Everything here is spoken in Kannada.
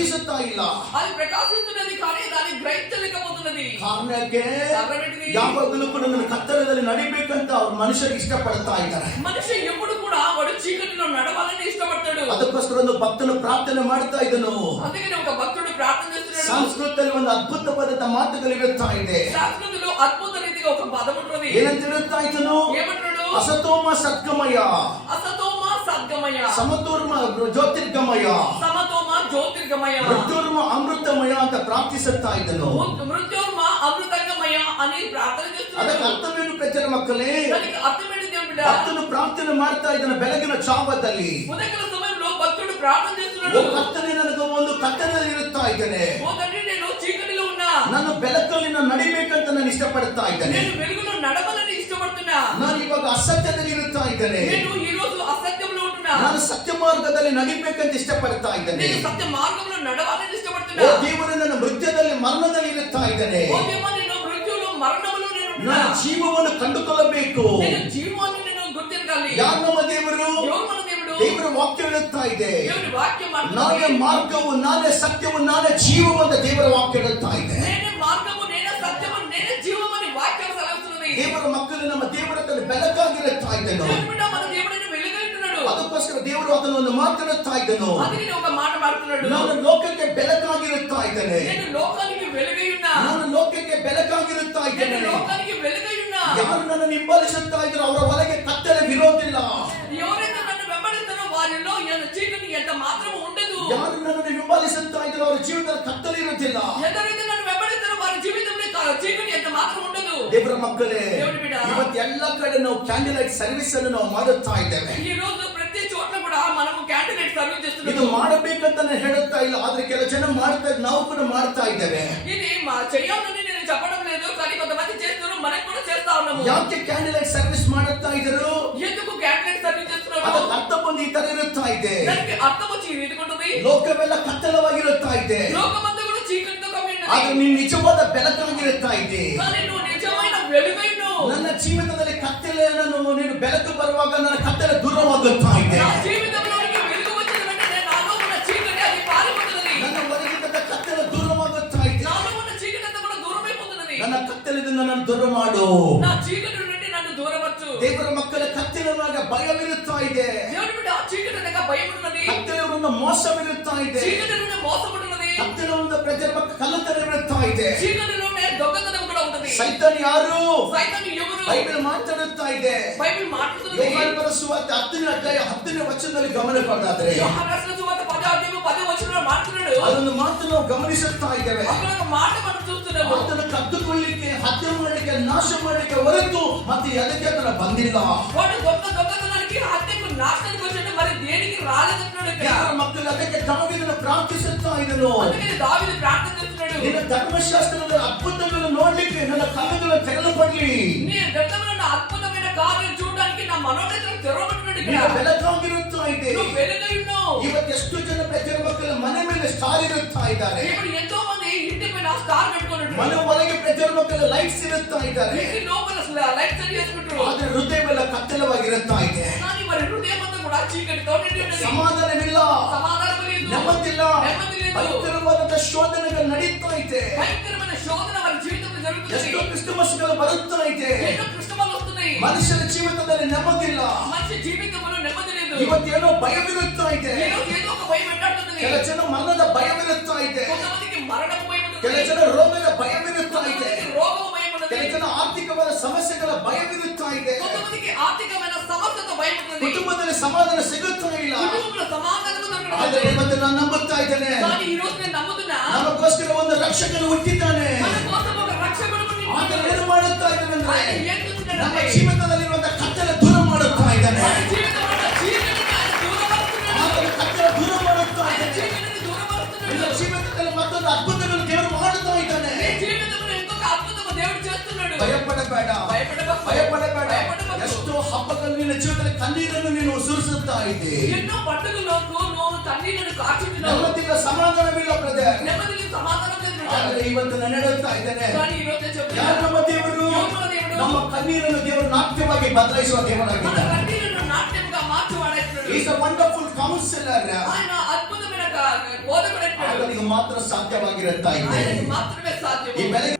ಗ್ರಹಿಸುತ್ತಾ ಇಲ್ಲ. అది ప్రకాశిస్తున్నది కానీ దాన్ని గ్రహించలేకపోతున్నది. ಕಾರಣಕ್ಕೆ ಯಾವಾಗಲೂ ಕೂಡ ನನ್ನ ಕತ್ತಲದಲ್ಲಿ ನಡಿಬೇಕಂತ ಅವ್ರ ಮನುಷ್ಯರು ಇಷ್ಟಪಡ್ತಾ ಇದ್ದಾರೆ. మనిషి ఎప్పుడు కూడా వాడు చీకటిలో నడవాలని ఇష్టపడతాడు. ಅದಕ್ಕೋಸ್ಕರ ಒಂದು ಭಕ್ತನು ಪ್ರಾರ್ಥನೆ ಮಾಡ್ತಾ ಇದ್ದನು. అందుకని ఒక భక్తుడు ప్రార్థన చేస్తున్నాడు. ಸಂಸ್ಕೃತದಲ್ಲಿ ಒಂದು ಅದ್ಭುತವಾದ ಮಾತುಗಳು ಇರುತ್ತಾ ಇದೆ. సంస్కృతిలో అద్భుత రీతిగా ఒక పదం ఉంటుంది. ಏನಂತ ಇರುತ್ತಾ ಇದ್ದನು? ఏమంటాడు? ಅಸತೋಮ ಸದ್ಗಮಯ, అసతోమ సద్గమయ, ಸಮತೋರ್ಮ ಜ್ಯೋತಿರ್ಗಮಯ, సమతోమ జ్యోతిర్గమయ, ಮೃತ್ಯುರ್ಮ ಅಮೃತಮಯ ಅಂತ ಪ್ರಾರ್ಥಿಸುತ್ತಾ ಇದ್ದನು. మృత్యోర్మ అమృతంగమయ అని ప్రార్థన చేస్తున్నాడు. ಅದಕ್ಕೆ ಅರ್ಥವೇನು ಪ್ರಜರ ಮಕ್ಕಳೇ? దానికి అర్థం ఏంటి దేవుడా? ಭಕ್ತನು ಪ್ರಾರ್ಥನೆ ಮಾಡ್ತಾ ಇದ್ದಾನೆ ಬೆಳಗಿನ ಜಾವದಲ್ಲಿ. ఉదయకాల సమయంలో భక్తుడు ప్రార్థన ಓ చేస్తున్నాడు. ಕರ್ತನೇ, ನನಗೆ ಒಂದು ಕತ್ತಲೆಯಲ್ಲಿ ಇರುತ್ತಾ ಇದ್ದೇನೆ. ఓ తండ్రి, నేను చీకటిలో ఉన్నా. ನಾನು ಬೆಳಕಲ್ಲಿ ನಡಿಬೇಕಂತ ನಾನು ಇಷ್ಟಪಡ್ತಾ ಇದ್ದೇನೆ. నేను వెలుగులో నడవాలని ఇష్టపడుతున్నా. ನಾನು ಇವಾಗ ಅಸತ್ಯದಲ್ಲಿ ಇರುತ್ತಾ ಇದ್ದೇನೆ. నేను ఈ రోజు అసత్యంలో ఉంటున్నా. ನಾನು ಸತ್ಯ ಮಾರ್ಗದಲ್ಲಿ ನಡಿಬೇಕಂತ ಇಷ್ಟಪಡ್ತಾ ಇದ್ದೇನೆ. నేను సత్య మార్గంలో నడవాలని ಓ ఇష్టపడుతున్నా. ದೇವರು, ನನ್ನ ಮೃತ್ಯದಲ್ಲಿ ಮರಣದಲ್ಲಿ ಇರುತ್ತಾ ಇದ್ದೇನೆ. ఓ దేవా, నేను మృత్యులో మరణంలో నేను ఉంటున్నా. ನಾನು ಜೀವವನ್ನು ಕಂಡುಕೊಳ್ಳಬೇಕು. నేను జీవాన్ని నేను గుర్తించాలి. ಯಾರು ನಮ್ಮ ದೇವರು? ఎవరు మన దేవుడు? ದೇವರ ವಾಕ್ಯ ಹೇಳುತ್ತಾ ಇದೆ. దేవుని వాక్యం ನಾನೇ ಮಾರ್ಗವು, ನಾನೇ ಸತ್ಯವು, ನಾನೇ ಜೀವವು ಅಂತ ದೇವರ ವಾಕ್ಯ ಹೇಳುತ್ತಾ ಇದೆ. నేనే మార్గము, నేనే సత్యము, నేనే జీవము అని వాక్యం సెలవుస్తున్నది. ದೇವರ ಮಕ್ಕಳು ನಮ್ಮ ದೇವರ ಕಡೆ ಬೆಳಕಾಗಿರುತ್ತಾ ಇದ್ದನು. దేవుడు మన దేవుడిని వెలుగైతున్నాడు. ಅದಕ್ಕೋಸ್ಕರ ದೇವರು ಅದನ್ನು ಮಾತನಾಡುತ್ತಾ ಇದ್ದನು. అందుకని ఒక మాట మాట్లాడుతున్నాడు. ನಾನು ಲೋಕಕ್ಕೆ ಬೆಳಕಾಗಿರುತ್ತಾ ಇದ್ದೇನೆ. నేను లోకానికి వెలుగై ఉన్నా. ನಾನು ಲೋಕಕ್ಕೆ ಬೆಳಕಾಗಿರುತ್ತಾ నేను ಇದ್ದೇನೆ. లోకానికి వెలుగై ఉన్నా. ಯಾರು ನನ್ನ ಹಿಂಬಾಲಿಸುತ್ತಾ ಇದ್ರು ಅವರ ಒಳಗೆ ಕತ್ತಲೆ ವಿರೋಧಿಲ್ಲ. ఎవరైతే నన్ను వెంబడిస్తారో వారిలో చీకటి ఎంత మాత్రం ఉండదు. ಯಾರು ನನ್ನನ್ನು ಹಿಂಬಾಲಿಸುತ್ತಾ ಇದ್ರು ಅವರ ಜೀವಿತದಲ್ಲಿ ಕತ್ತಲೆ ಇರುತ್ತಿಲ್ಲ. ఎవరైతే నన్ను వెంబడిస్తారో వారి జీవితంలో చీకటి ఎంత మాత్రం ఉండదు. ದೇವರ ಮಕ್ಕಳೇ, దేవుడి బిడ్డ, ಇವತ್ತು ಎಲ್ಲ ಕಡೆ ನಾವು ಕ್ಯಾಂಡಲ್ ಲೈಟ್ ಸರ್ವಿಸ್ ಅನ್ನು ನಾವು ಮಾಡುತ್ತಾ ಇದ್ದೇವೆ. ఈ రోజు ప్రతి చోట్ల కూడా మనము క్యాండిడేట్ సర్వీస్ ಇದು చేస్తున్నాము. ಮಾಡಬೇಕಂತ ನಾನು ಹೇಳುತ್ತಾ ಇಲ್ಲ, ಆದ್ರೆ ಕೆಲ ಜನ ಮಾಡ್ತಾ ಇದ್ದಾರೆ, ನಾವು ಕೂಡ ಮಾಡ್ತಾ ಇದ್ದೇವೆ. ఇది చేయాలని నేను చెప్పడం లేదు, కానీ కొంతమంది చేస్తున్నారు, మనం కూడా చేస్తా ఉన్నాము. ಯಾಕೆ ಕ್ಯಾಂಡಲ್ ಲೈಟ್ ಸರ್ವಿಸ್ ಮಾಡುತ್ತಾ ಇದ್ರು? ఎందుకు క్యాండిడేట్ సర్వీస్ చేస్తున్నాము? ಅದಕ್ಕೆ ಅರ್ಥ ಬಂದು ಈ ತರ ಇರುತ್ತಾ ಇದೆ. దానికి అర్థం వచ్చి ఈ రీతిగా ఉంటుంది. ಲೋಕವೆಲ್ಲ ಕತ್ತಲವಾಗಿರುತ್ತಾ ಇದೆ, లోకమంతా కూడా చీకటితో కమ్మి ఉన్నది. ಆದ್ರೆ ನೀನು ನಿಜವಾದ ಬೆಳಕಾಗಿರುತ್ತಾ ಇದೆ. కానీ నువ్వు నిజమైన వెలుగైను. ನನ್ನ ಜೀವಿತದಲ್ಲಿ ಕತ್ತಲೆಯನ್ನು ನೀನು ಬೆಳಕು ಬರುವಾಗ ನನ್ನ ಕತ್ತಲೆ ದೂರವಾಗುತ್ತಾ ಇದೆ. నా జీవితంలోనికి వెలుగు వచ్చిన వెంటనే నాలో ఉన్న చీకటి అది పారిపోతున్నది. ನನ್ನ ಒಳಗಿದ್ದ ಕತ್ತಲೆ ದೂರವಾಗುತ್ತಾ ಇದೆ. నాలో ఉన్న చీకటి అంతా కూడా దూరమైపోతున్నది. ನನ್ನ ಕತ್ತಲೆಯಿಂದ ನನ್ನನ್ನು ದೂರ ಮಾಡು. నా చీకటి నుండి నన్ను దూరపరచు. ದೇವರ ಮಕ್ಕಳ ಕತ್ತಲೆಯಾಗ ಭಯವಿರುತ್ತಾ ಇದೆ. దేవుని బిడ్డ, ఆ చీకటి అనగా భయం ఉన్నది. ಕತ್ತಲೆಯಿಂದ ಮೋಸವಿರುತ್ತಾ ಇದೆ. చీకటి నుండి మోసపడున్నది. ಕತ್ತಲೆಯಿಂದ ಪ್ರಜರ ಮಕ್ಕಳ ಕಳ್ಳತನವಿರುತ್ತಾ ಇದೆ. చీకటిలోనే దొంగతనం కూడా ఉంటది. ಸೈತಾನ್ ಯಾರು? సైతాను ఎవరు? ಬೈಬಲ್ ಮಾತನಾಡುತ್ತಾ ಇದೆ. బైబిల్ మాట్లాడుతున్నది. ಯೋಹಾನ ಬರೆದ ಸುವಾರ್ತೆ 10ನೇ ಅಧ್ಯಾಯ 10ನೇ ವಚನದಲ್ಲಿ ಗಮನ ಕೊಡೋದಾದ್ರೆ యోహాను రాసిన సువార్త 10వ అధ్యాయం 10వ వచనంలో మాట్లాడాడు. ಅದನ್ನು ಮಾತು ನಾವು ಗಮನಿಸುತ್ತಾ ಇದ್ದೇವೆ. అక్కడ ఒక మాట మనం చూస్తున్నాము. ಅದನ್ನು ಕದ್ದುಕೊಳ್ಳಿಕ್ಕೆ, ಹತ್ಯೆ ಮಾಡಲಿಕ್ಕೆ, ನಾಶ ಮಾಡಲಿಕ್ಕೆ ಹೊರತು ಮತ್ತೆ ಎದಕ್ಕೆ ಅದನ್ನ ಬಂದಿಲ್ಲ. వాడు దొంగతనానికి, హత్యకు, నాశనానికి వచ్చాడు, మరి దేనికి రాలేదంటున్నాడు ఇక్కడ. ದೇವರ ಮಕ್ಕಳು ಅದಕ್ಕೆ ದಾವೀದನು ಪ್ರಾರ್ಥಿಸುತ್ತಾ ಇದ್ದನು. అందుకని దావీదు ప్రార్థన చేస్తున్నాడు. ನಿನ್ನ ಧರ್ಮಶಾಸ್ತ್ರದ ಅದ್ಭುತಗಳನ್ನು ನೋಡ್ಲಿಕ್ಕೆ ನನ್ನ ಕಣ್ಣುಗಳು ತೆರೆಯಲ್ಪಡ್ಲಿ. నీ గతంలో ఉన్న అద్భుతమైన కార్యాలు చూడడానికి నా మనోనేత్రం తెరవబడినాడు ఇక్కడ. ನಿನ್ನ ಬೆಳಕಾಗಿರುತ್ತಾ ಇದೆ. నువ్వు వెలుగై ఉన్నావు. ಇವತ್ತು ಎಷ್ಟು ಜನ ಪ್ರಜರ ಮಕ್ಕಳ ಮನೆ ಮೇಲೆ ಸ್ಟಾರ್ ಇರುತ್ತಾ ಇದ್ದಾರೆ. ఇప్పుడు ఎంతో మంది ఇంటి పైన స్టార్ పెట్టుకున్నారు. ಮನೆ ಒಳಗೆ ಪ್ರಜರ ಮಕ್ಕಳ ಲೈಟ್ಸ್ ಇರುತ್ತಾ ಇದ್ದಾರೆ. ఇంటి లోపల లైట్ సెట్ చేసుకుంటారు. ಆದ್ರೆ ಹೃದಯವೆಲ್ಲ ಕತ್ತಲವಾಗಿರುತ್ತಾ ಇದೆ. కానీ మరి హృదయం అంతా కూడా చీకటితో నిండి ఉన్నది. ಸಮಾಧಾನವಿಲ್ಲ, సమాధానం లేదు, ನೆಮ್ಮದಿಲ್ಲ, నెమ్మది లేదు. ಭಯಂಕರವಾದ ಶೋಧನೆಗಳು ನಡೀತಾ ಇದೆ. భయంకరమైన శోధన వారి జీవితంలో జరుగుతుంది. ಎಷ್ಟೋ ಕ್ರಿಸ್ತಮಸ್ಗಳು ಬರುತ್ತಾ ಇದೆ. ఎన్నో కృష్ణమాలు వస్తున్నాయి. ಮನುಷ್ಯನ ಜೀವಿತದಲ್ಲಿ ನೆಮ್ಮದಿಲ್ಲ. మనిషి జీవితంలో నెమ్మది లేదు. ಇವತ್ತೇನೋ ಭಯವಿರುತ್ತಾ ಇದೆ. ఏదో ఒక భయం వెంటాడుతుంది. ಕೆಲ ಜನ ಮರಣದ ಭಯವಿರುತ್ತಾ ಇದೆ. కొంతమందికి మరణం భయం ఉంటుంది. ಕೆಲ ಜನ ರೋಗದ ಭಯವಿರುತ್ತಾ ಇದೆ. కొంతమందికి రోగం భయం ఉంటుంది. ಕೆಲ ಜನ ಆರ್ಥಿಕವಾದ ಸಮಸ್ಯೆಗಳ ಭಯವಿರುತ್ತಾ ಇದೆ. కొంతమందికి ఆర్థికమైన సమస్యతో భయం ఉంటుంది. ಕುಟುಂಬದಲ್ಲಿ ಸಮಾಧಾನ ಸಿಗುತ್ತಾ ಇಲ್ಲ. కుటుంబంలో సమాధానం దొరకడం ಆದರೆ లేదు. ಇವತ್ತು ನಾನು ನಂಬುತ್ತಾ ಇದ್ದೇನೆ, కానీ ఈ రోజు నేను నమ్ముతున్నా, ನಮಗೋಸ್ಕರ ಒಂದು ರಕ್ಷಕನು ಹುಟ್ಟಿದ್ದಾನೆ. మన కోసం ఒక రక్షకుడు పుట్టినాడు. ಆತನು ಏನು ಮಾಡುತ್ತಾ ಇದ್ದಾನೆಂದ್ರೆ ఆయన ఏం చేస్తున్నాడంటే, ನಮ್ಮ ಜೀವಿತದಲ್ಲಿರುವಂತಹ ಕತ್ತಲೆ ದೂರ ಮಾಡುತ್ತಾ ಇದ್ದಾನೆ. మన జీవితంలో ఉన్న చీకటిని ఆయన దూరపరుస్తున్నాడు. ಆತನು ಕತ್ತಲೆ ದೂರ ಮಾಡುತ್ತಾ ఆయన ಇದ್ದಾನೆ. చీకటిని దూరపరుస్తున్నాడు. ನಿನ್ನ ಜೀವಿತದಲ್ಲಿ ಮತ್ತೊಂದು ಅದ್ಭುತಗಳನ್ನು ದೇವರು ಮಾಡುತ್ತಾ ಇದ್ದಾನೆ. నీ జీవితంలో ఇంకొక అద్భుతము దేవుడు చేస్తున్నాడు. ಭಯಪಡಬೇಡ, భయపడకు. ಭಯಪಡಬೇಡ. భయపడకు. ಎಷ್ಟೋ ಹಬ್ಬಗಳು ನಿನ್ನ ಜೀವಿತದಲ್ಲಿ ಕಣ್ಣೀರನ್ನು ನೀನು ಸುರಿಸುತ್ತಾ ಇದ್ದೆ. ఎన్నో పండుగలకు నువ్వు కన్నీళ్లను కాచుతున్నావు. ನೆಮ್ಮದಿಲ್ಲ, ಸಮಾಧಾನವಿಲ್ಲ ಬ್ರದರ್. నెమ్మది లేదు, సమాధానం లేదు. ಆದರೆ ಇವತ್ತು ನಾನು ಹೇಳುತ್ತಾ ಇದ್ದೇನೆ, కానీ ఈ రోజు నేను ಯಾರು చెప్తున్నాను, ನಮ್ಮ ದೇವರು? ఎవరు మన దేవుడు? ನಮ್ಮ ಕಣ್ಣೀರನ್ನು ದೇವರು ನಾಟ್ಯವಾಗಿ ಬದಲಾಯಿಸುವ మన ದೇವರಾಗಿದ್ದಾನೆ. కన్నీళ్లను నాట్యంగా మార్చి వాడేస్తున్నాడు. Is a wonderful counsellor. ఆయన అద్భుతమైన బోధకుడైనాడు. ಆತನಿಗೆ ಮಾತ್ರ ಸಾಧ್ಯವಾಗಿರುತ್ತಾ ಇದೆ. ఆయనకు మాత్రమే ಈ సాధ్యము. ಬೆಳಗ್ಗೆ